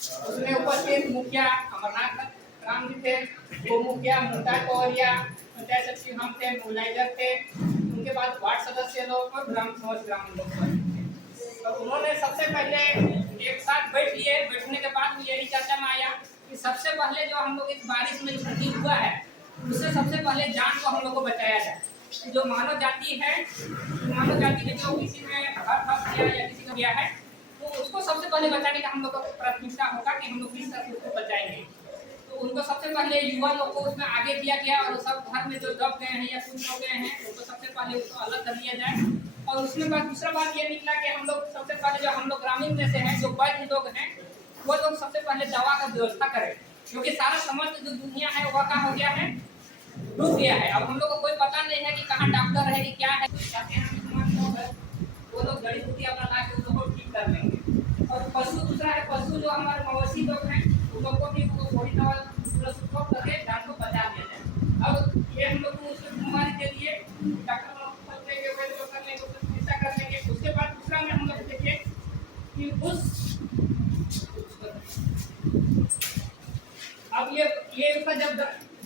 उसमें उपस्थित मुखिया अमरनाथ राम जी थे, वो मुखिया मुमता कौरिया, पंचायत सचिव हम थे, मोबिलाइजर थे, उनके बाद वार्ड सदस्य लोग और ग्राम समाज ग्राम लोग थे। तो उन्होंने सबसे पहले एक साथ बैठ लिए। बैठने के बाद यही चर्चा में आया कि सबसे पहले जो हम लोग इस बारिश में क्षति हुआ है उससे सबसे पहले जान को हम लोग को बचाया जाए। जो मानव जाति है, मानव जाति के जो किसी ने घर फंस गया या किसी का गया है तो उसको सबसे पहले बचाने का हम लोग का प्राथमिकता होगा कि हम लोग किस तरह से उसको बचाएंगे। तो उनको सबसे पहले युवा लोग को उसमें आगे दिया गया और सब घर में जो दब गए हैं या कुछ हो गए हैं उनको सबसे पहले उसको अलग कर लिया जाए। और उसमें बाद दूसरा बात ये निकला कि हम लोग सबसे पहले जो हम लोग ग्रामीण में से हैं, जो वैद्य लोग हैं, वो लोग सबसे पहले दवा का व्यवस्था करें, क्योंकि सारा समस्त जो दुनिया है वह क्या हो गया है, डूब गया है। अब हम लोग को कोई पता नहीं है कि कहाँ डॉक्टर है कि क्या है, वो लोग जड़ी बूटी अपना ला के उन लोग को ठीक कर लेंगे। और पशु दूसरा है, पशु जो हमारे मवेशी लोग हैं उन लोग को भी थोड़ी दवा उपयोग करके जान को बचा दिया जाए। अब ये हम लोग को उस बीमारी के लिए डॉक्टर कर लेंगे। उसके बाद दूसरा में हम लोग देखिए कि उस अब ये उसका जब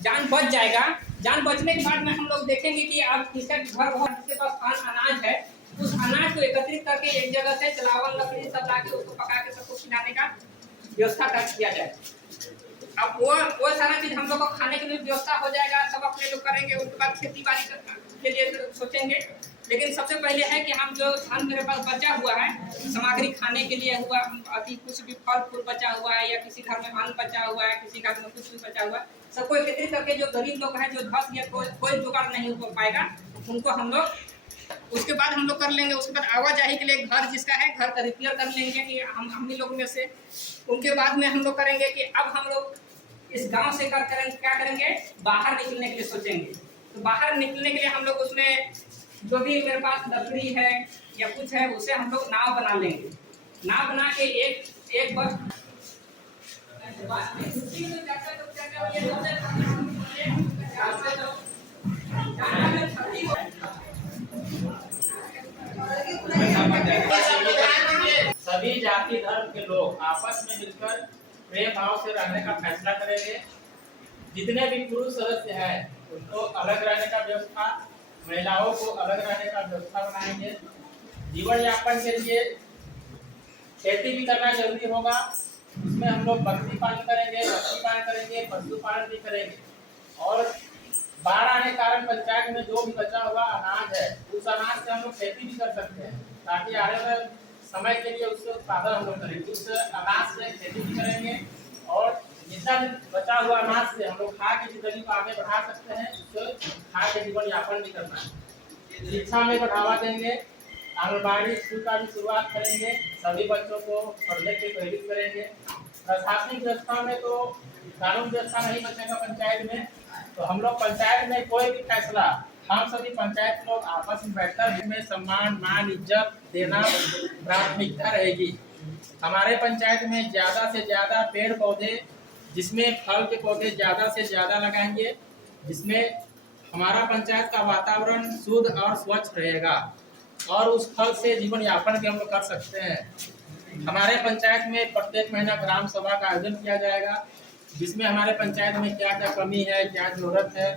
जान बच जाएगा, जान बचने के बाद में हम लोग देखेंगे कि अब किसका घर बहुत जिसके पास अनाज है उस अनाज को एकत्रित करके एक जगह से जलावन लकड़ी सब ला के उसको पका के सबको खिलाने का व्यवस्था कर दिया जाए। अब वो सारा चीज हम लोग को खाने के लिए व्यवस्था हो जाएगा, सब अपने लोग करेंगे। उसके बाद खेती बाड़ी के लिए सोचेंगे। लेकिन सबसे पहले है कि हम जो धन मेरे पास बचा हुआ है, सामग्री खाने के लिए हुआ, अभी कुछ भी फल फूल बचा हुआ है या किसी घर में अन्न बचा हुआ है, किसी घर में कुछ भी बचा हुआ है, सबको एकत्रित करके जो गरीब लोग हैं, जो धस या कोई जुगाड़ नहीं हो पाएगा, उनको हम लोग उसके बाद हम लोग कर लेंगे। उसके बाद आवाजाही के लिए घर जिसका है घर का रिपेयर कर लेंगे कि हम ही लोग में से। उनके बाद में हम लोग करेंगे कि अब हम लोग इस गांव से क्या करेंगे, बाहर निकलने के लिए सोचेंगे। तो बाहर निकलने के लिए हम लोग उसमें जो भी मेरे पास लकड़ी है या कुछ है उसे हम लोग नाव बना लेंगे। नाव बना के एक बार सभी जाति धर्म के लोग आपस में मिलकर प्रेम भाव से रहने का फैसला करेंगे। जितने भी पुरुष सदस्य हैं उनको अलग रहने का व्यवस्था, महिलाओं को अलग रहने का व्यवस्था बनाएंगे। जीवन यापन के लिए खेती भी करना जरूरी होगा। उसमें हम लोग बकरी पालन करेंगे, मछली पालन करेंगे, पशु पालन भी करेंगे। और बाढ़ आने के कारण पंचायत में जो भी बचा हुआ अनाज है उस अनाज से हम लोग खेती भी कर सकते हैं, ताकि आने वाले समय के लिए उससे उत्पादन हम लोग करेंगे। उस अनाज से खेती भी करेंगे और जितना भी बचा हुआ अनाज से हम लोग खा के जिंदगी को आगे बढ़ा सकते हैं, उससे खा के जीवन यापन भी करना है। शिक्षा में बढ़ावा देंगे, आंगनबाड़ी स्कूल का भी शुरुआत करेंगे, सभी बच्चों को पढ़ने के प्रेरित करेंगे। प्रशासनिक व्यवस्था में तो कानून व्यवस्था नहीं बचेगा पंचायत में, तो हम लोग पंचायत में कोई भी फैसला हम सभी पंचायत लोग आपस में बैठकर इसमें सम्मान मान इज्जत देना प्राथमिकता रहेगी। हमारे पंचायत में ज्यादा से ज्यादा पेड़ पौधे, जिसमें फल के पौधे ज्यादा से ज्यादा लगाएंगे, जिसमें हमारा पंचायत का वातावरण शुद्ध और स्वच्छ रहेगा और उस फल से जीवन यापन भी हम लोग कर सकते हैं। हमारे पंचायत में प्रत्येक महीना ग्राम सभा का आयोजन किया जाएगा, जिसमें हमारे पंचायत में क्या क्या कमी है, क्या जरूरत है।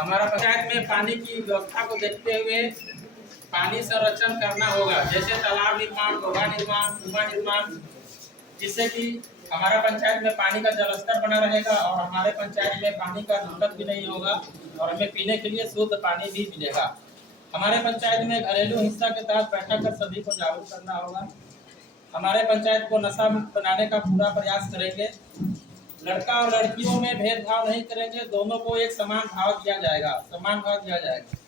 हमारा पंचायत में पानी की व्यवस्था को देखते हुए पानी संरक्षण करना होगा, जैसे तालाब निर्माण, डोबा निर्माण, कुआं निर्माण, जिससे कि हमारा पंचायत में पानी का जलस्तर बना रहेगा और हमारे पंचायत में पानी का दिक्कत भी नहीं होगा और हमें पीने के लिए शुद्ध पानी भी मिलेगा। हमारे पंचायत में घरेलू हिंसा के तहत बैठक कर सभी को जागरूक करना होगा। हमारे पंचायत को नशा मुक्त बनाने का पूरा प्रयास करेंगे। लड़का और लड़कियों में भेदभाव नहीं करेंगे, दोनों को एक समान भाव दिया जाएगा, समान भाव दिया जाएगा।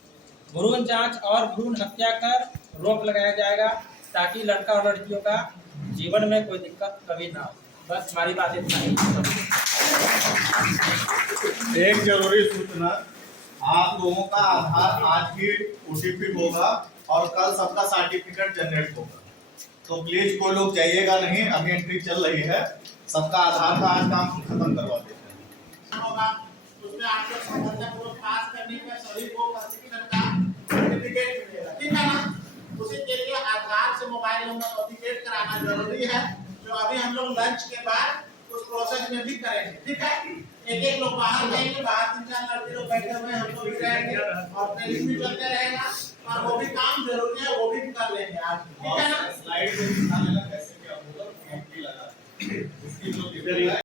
भ्रूण जांच और भ्रूण हत्या कर रोक लगाया जाएगा, ताकि लड़का और लड़कियों का जीवन में कोई दिक्कत कभी ना हो। बस हमारी बात इतना ही। एक जरूरी सूचना, आप लोगों का आधार आज ही ओटीपी होगा और कल सबका सर्टिफिकेट जनरेट होगा, तो प्लीज कोई लोग जाइएगा नहीं, अभी एंट्री चल रही है। सबका आधार का आज काम खत्म करवा देते हैं। उसमें आप लोग सफलतापूर्वक पास करने पर सभी को सर्टिफिकेट का सर्टिफिकेट मिलेगा, ठीक है ना। उसी के लिए आधार से मोबाइल नंबर ऑथेंटिकेट कराना जरूरी है। जो अभी हम लोग लंच के बाद उस प्रोसेस में भी करेंगे, ठीक है। एक एक लोग बाहर जाएंगे, बाहर 3-4 लड़के लोग बैठे हुए हैं, हम लोग भी रहेंगे और ट्रेनिंग भी चलते रहेगा और वो भी काम जरूरी है, वो भी कर लेंगे आज, ठीक है ना। स्लाइड में दिखा देना कैसे क्या होगा, लगा इसकी जो